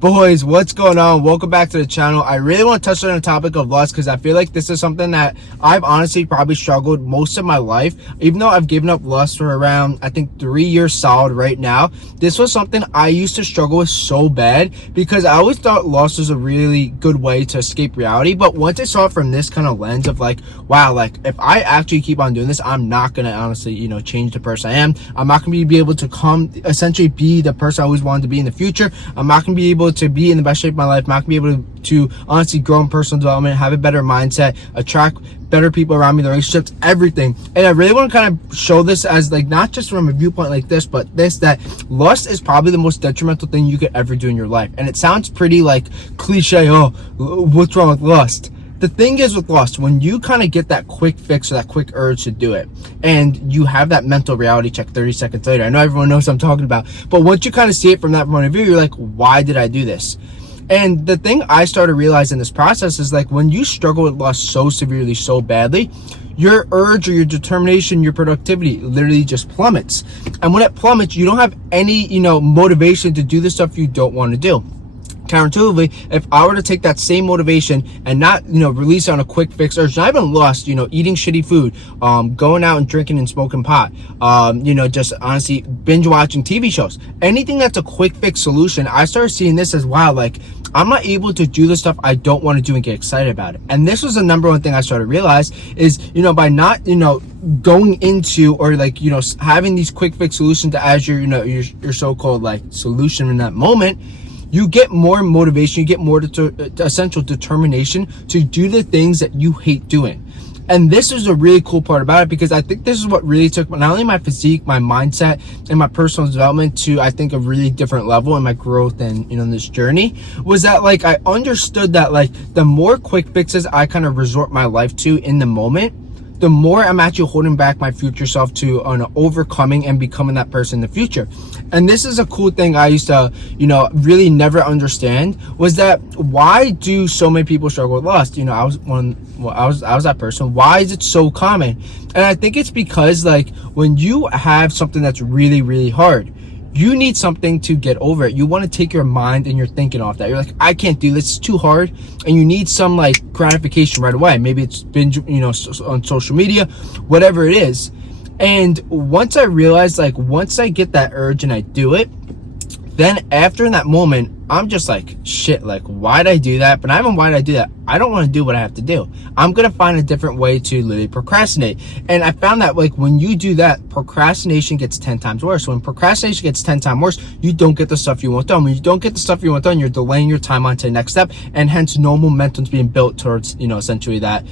Boys, what's going on? Welcome back to the channel. I really want to touch on the topic of lust because I feel like this is something that I've honestly probably struggled most of my life. Even though I've given up lust for around, I think 3 years solid right now, this was something I used to struggle with so bad because I always thought lust was a really good way to escape reality. But once I saw it from this kind of lens of like, wow, like if I actually keep on doing this, I'm not going to honestly, change the person I am. I'm not going to be able to essentially be the person I always wanted to be in the future. I'm not going to be able to be in the best shape of my life. I'm not going to be able to honestly grow in personal development, have a better mindset, attract better people around me, the relationships, everything. And I really want to kind of show this as like, not just from a viewpoint like this, but that lust is probably the most detrimental thing you could ever do in your life. And it sounds pretty like cliche, oh, what's wrong with lust? The thing is with lust, when you kind of get that quick fix or that quick urge to do it, and you have that mental reality check 30 seconds later, I know everyone knows what I'm talking about, but once you kind of see it from that point of view, you're like, why did I do this? And the thing I started realizing in this process is like, when you struggle with lust so severely, so badly, your urge or your determination, your productivity literally just plummets. And when it plummets, you don't have any, motivation to do the stuff you don't want to do. Counterintuitively, if I were to take that same motivation and not, release it on a quick fix urge, not even lust, eating shitty food, going out and drinking and smoking pot, just honestly binge watching TV shows, anything that's a quick fix solution, I started seeing this as, wow, like I'm not able to do the stuff I don't want to do and get excited about it. And this was the number one thing I started to realize is, by not, going into or like, having these quick fix solutions as your so-called like solution in that moment, you get more motivation, you get more essential determination to do the things that you hate doing. And this is a really cool part about it, because I think this is what really took not only my physique, my mindset, and my personal development to, I think, a really different level in my growth and, in this journey, was that like I understood that like the more quick fixes I kind of resort my life to in the moment, the more I'm actually holding back my future self to overcoming and becoming that person in the future. And this is a cool thing I used to, really never understand, was that why do so many people struggle with lust? I was that person. Why is it so common? And I think it's because like when you have something that's really, really hard, you need something to get over it. You want to take your mind and your thinking off that. You're like, I can't do this, it's too hard. And you need some like gratification right away. Maybe it's binge, on social media, whatever it is. And once I realized, like, once I get that urge and I do it, then after in that moment, I'm just like, shit, like, why'd I do that? But not even why'd I do that? I don't want to do what I have to do. I'm going to find a different way to literally procrastinate. And I found that, like, when you do that, procrastination gets 10 times worse. When procrastination gets 10 times worse, you don't get the stuff you want done. When you don't get the stuff you want done, you're delaying your time on to the next step. And hence, no momentum's being built towards, essentially that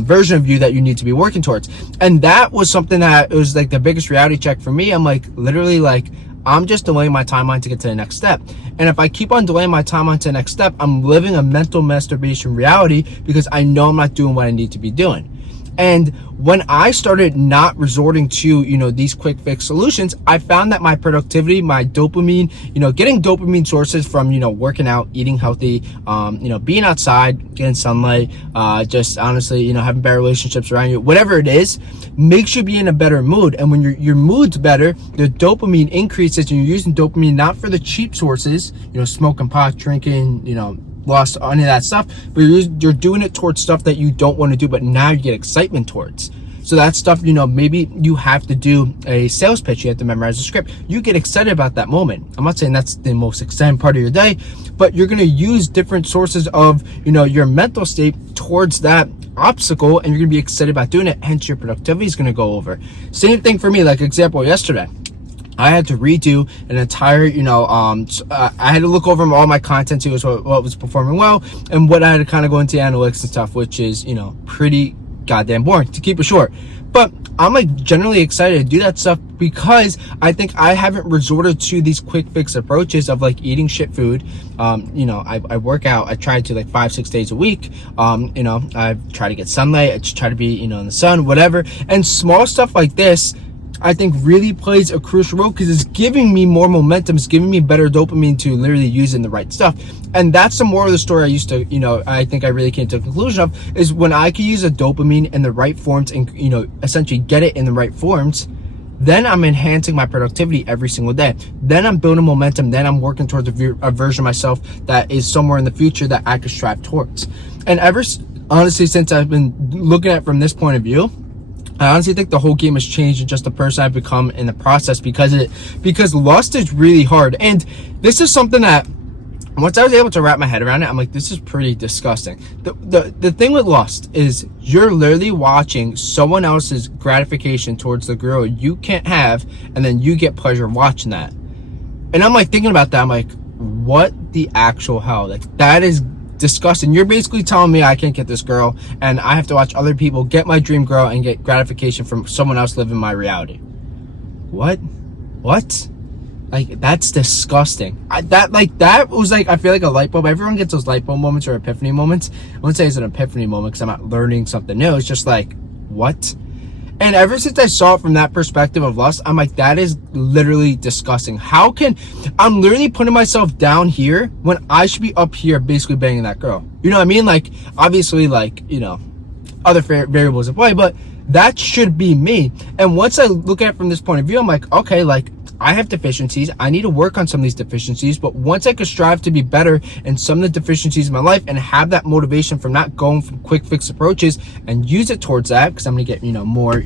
version of you that you need to be working towards. And that was something that it was like the biggest reality check for me. I'm like, literally, like, I'm just delaying my timeline to get to the next step. And if I keep on delaying my timeline to the next step, I'm living a mental masturbation reality because I know I'm not doing what I need to be doing. And when I started not resorting to, these quick fix solutions, I found that my productivity, my dopamine, getting dopamine sources from, working out, eating healthy, being outside, getting sunlight, just honestly, having better relationships around you, whatever it is, makes you be in a better mood. And when your mood's better, the dopamine increases, and you're using dopamine not for the cheap sources, smoking pot, drinking, lost any of that stuff, but you're doing it towards stuff that you don't want to do, but now you get excitement towards. So that stuff, maybe you have to do a sales pitch, you have to memorize a script, you get excited about that moment. I'm not saying that's the most exciting part of your day, but you're going to use different sources of, your mental state towards that obstacle, and you're going to be excited about doing it, hence your productivity is going to go over. Same thing for me, like example yesterday. I had to redo an entire, I had to look over all my content to see what was performing well and what I had to kind of go into analytics and stuff, which is, pretty goddamn boring, to keep it short. But I'm like generally excited to do that stuff because I think I haven't resorted to these quick fix approaches of like eating shit food. I work out. I try to like 5-6 days a week. I try to get sunlight. I just try to be, in the sun, whatever. And small stuff like this, I think really plays a crucial role because it's giving me more momentum. It's giving me better dopamine to literally use in the right stuff. And that's the moral of the story I used to, I think I really came to a conclusion of, is when I can use a dopamine in the right forms and, essentially get it in the right forms, Then I'm enhancing my productivity every single day. Then I'm building momentum. Then I'm working towards a version of myself that is somewhere in the future that I could strive towards. And honestly, since I've been looking at it from this point of view, I honestly think the whole game has changed in just the person I've become in the process, because lust is really hard. And this is something that once I was able to wrap my head around it, I'm like, this is pretty disgusting. The thing with lust is you're literally watching someone else's gratification towards the girl you can't have, and then you get pleasure watching that. And I'm like thinking about that. I'm like, what the actual hell? Like, that is disgusting. You're basically telling me I can't get this girl, and I have to watch other people get my dream girl and get gratification from someone else living my reality. What? Like, that's disgusting. That was like, I feel like a light bulb. Everyone gets those light bulb moments or epiphany moments. I wouldn't say it's an epiphany moment because I'm not learning something new. It's just like, what? And ever since I saw it from that perspective of lust, I'm like, that is literally disgusting. I'm literally putting myself down here when I should be up here basically banging that girl. You know what I mean? Like, obviously, like, you know, other variables at play, but that should be me. And once I look at it from this point of view, I'm like, okay, like, I have deficiencies. I need to work on some of these deficiencies, but once I could strive to be better in some of the deficiencies in my life and have that motivation from not going from quick fix approaches and use it towards that, because I'm going to get, more,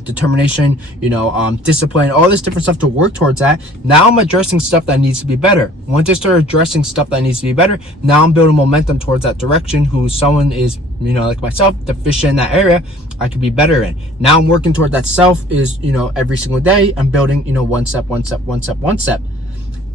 determination, discipline, all this different stuff to work towards that. Now I'm addressing stuff that needs to be better. Once I start addressing stuff that needs to be better, now I'm building momentum towards that direction. Who someone is, like myself, deficient in that area, I could be better in. Now I'm working toward that self is, every single day I'm building, one step.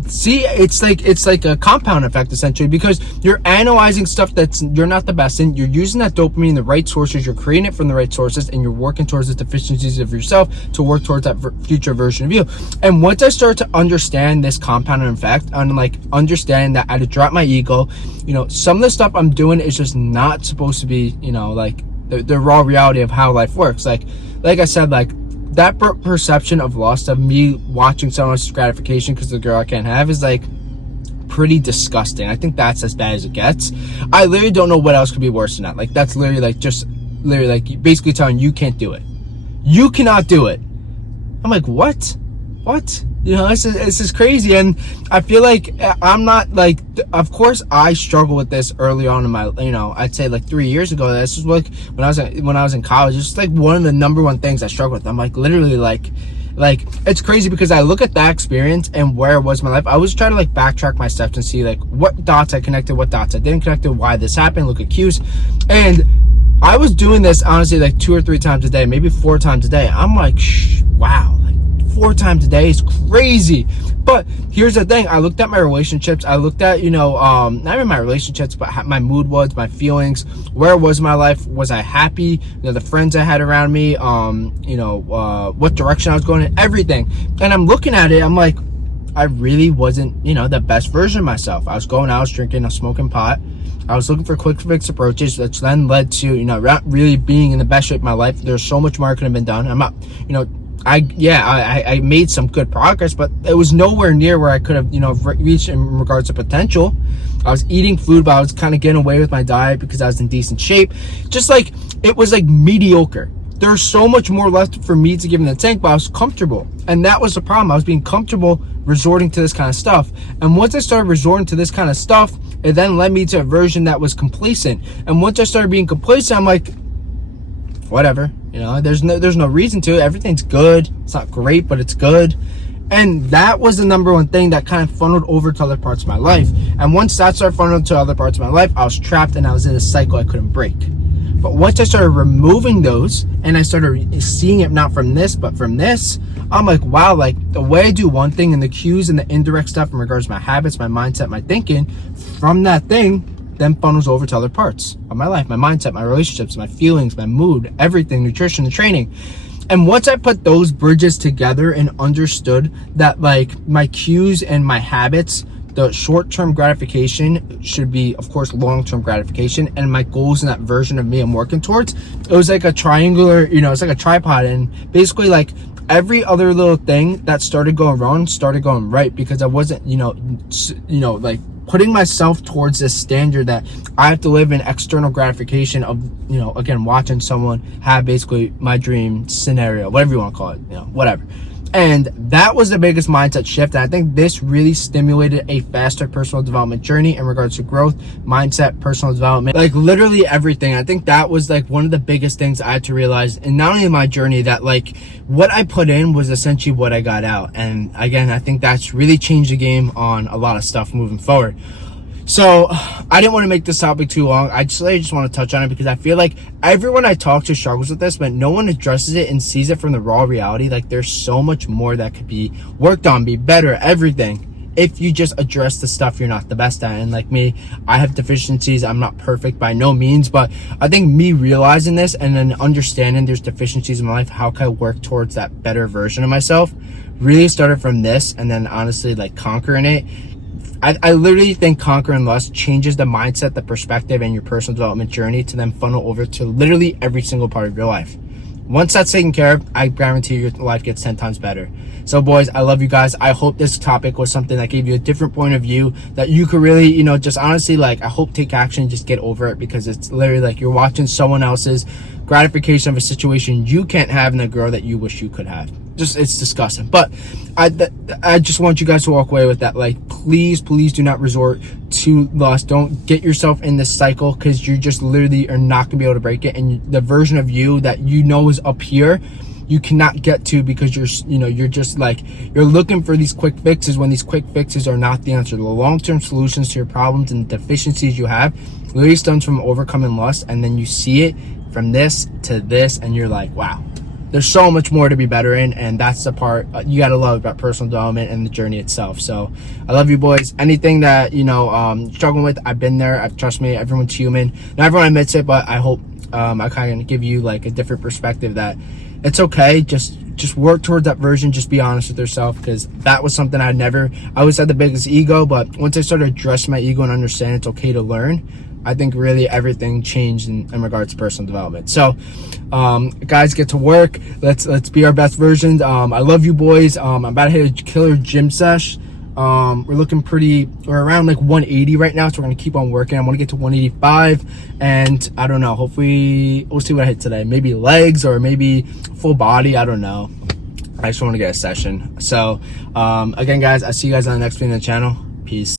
See, it's like a compound effect essentially, because you're analyzing stuff you're not the best in. You're using that dopamine in the right sources. You're creating it from the right sources, and you're working towards the deficiencies of yourself to work towards that future version of you. And once I start to understand this compounding effect, and like understanding that I had to drop my ego, some of the stuff I'm doing is just not supposed to be, like the raw reality of how life works. Like I said, like, that perception of lust, of me watching someone else's gratification because the girl I can't have, is like pretty disgusting. I think that's as bad as it gets. I literally don't know what else could be worse than that. Like, that's literally like basically telling you can't do it. You cannot do it. I'm like, what? This is crazy. And I feel like I'm not like, of course I struggled with this early on in my, I'd say like 3 years ago. This was like when I was in college. It's like one of the number one things I struggled with. I'm like, literally like it's crazy, because I look at that experience and where it was in my life. I was trying to like backtrack my steps and see like what dots I connected, what dots I didn't connect, why this happened, look at cues. And I was doing this honestly like 2 or 3 times a day, maybe 4 times a day. I'm like, wow. 4 times a day is crazy. But here's the thing, I looked at my relationships. I looked at, not even my relationships, but how my mood was, my feelings, where was my life, was I happy, the friends I had around me, what direction I was going in, everything. And I'm looking at it, I'm like, I really wasn't, the best version of myself. I was going out, I was drinking, I was smoking pot. I was looking for quick fix approaches, which then led to, not really being in the best shape of my life. There's so much more could have been done. I'm not, I made some good progress, but it was nowhere near where I could have, reached in regards to potential. I was eating food, but I was kind of getting away with my diet because I was in decent shape. Just like, it was like mediocre. There's so much more left for me to give in the tank, but I was comfortable. And that was the problem. I was being comfortable resorting to this kind of stuff. And once I started resorting to this kind of stuff, it then led me to a version that was complacent. And once I started being complacent, I'm like, whatever, there's no reason to. Everything's good. It's not great, but it's good. And that was the number one thing that kind of funneled over to other parts of my life. And once that started funneling to other parts of my life, I was trapped and I was in a cycle I couldn't break. But once I started removing those and I started seeing it not from this, but from this, I'm like, wow, like the way I do one thing and the cues and the indirect stuff in regards to my habits, my mindset, my thinking, from that thing, then funnels over to other parts of my life, my mindset, my relationships, my feelings, my mood, everything, nutrition, and training. And once I put those bridges together and understood that like my cues and my habits, the short-term gratification should be, of course, long-term gratification, and my goals in that version of me I'm working towards, it was like a triangular, it's like a tripod, and basically like every other little thing that started going wrong started going right, because I wasn't, like putting myself towards this standard that I have to live in external gratification of, again, watching someone have basically my dream scenario, whatever you want to call it, whatever. And that was the biggest mindset shift. And I think this really stimulated a faster personal development journey in regards to growth, mindset, personal development, like literally everything. I think that was like one of the biggest things I had to realize. And not only in my journey, that like what I put in was essentially what I got out. And again, I think that's really changed the game on a lot of stuff moving forward. So I didn't want to make this topic too long. I just want to touch on it because I feel like everyone I talk to struggles with this, but no one addresses it and sees it from the raw reality. Like there's so much more that could be worked on, be better, everything, if you just address the stuff you're not the best at. And like me, I have deficiencies. I'm not perfect by no means, but I think me realizing this and then understanding there's deficiencies in my life, how can I work towards that better version of myself, really started from this. And then honestly, like conquering it. I literally think conquering lust changes the mindset, the perspective, and your personal development journey to then funnel over to literally every single part of your life. Once that's taken care of, I guarantee your life gets 10 times better. So boys, I love you guys. I hope this topic was something that gave you a different point of view that you could really, just honestly, like, I hope take action, just get over it, because it's literally like you're watching someone else's gratification of a situation you can't have in a girl that you wish you could have. It's disgusting. But I just want you guys to walk away with that. Like, please do not resort to lust. Don't get yourself in this cycle, because you just literally are not gonna be able to break it. And the version of you that is up here, you cannot get to, because you're just like, you're looking for these quick fixes when these quick fixes are not the answer. The long-term solutions to your problems and deficiencies you have literally stems from overcoming lust. And then you see it from this to this, and you're like, wow, there's so much more to be better in. And that's the part you gotta love about personal development and the journey itself. So I love you boys. Anything that struggling with, I've been there. Trust me, everyone's human. Not everyone admits it, but I hope I kind of give you like a different perspective that it's okay. Just work towards that version. Just be honest with yourself, because that was something I always had the biggest ego, but once I started addressing my ego and understand it's okay to learn, I think really everything changed in regards to personal development. So guys, get to work. Let's be our best versions. I love you boys. I'm about to hit a killer gym sesh. We're around like 180 right now, so we're gonna keep on working. I want to get to 185, and I don't know, hopefully we'll see what I hit today. Maybe legs or maybe full body, I don't know. I just want to get a session. So again guys, I'll see you guys on the next video on the channel. Peace.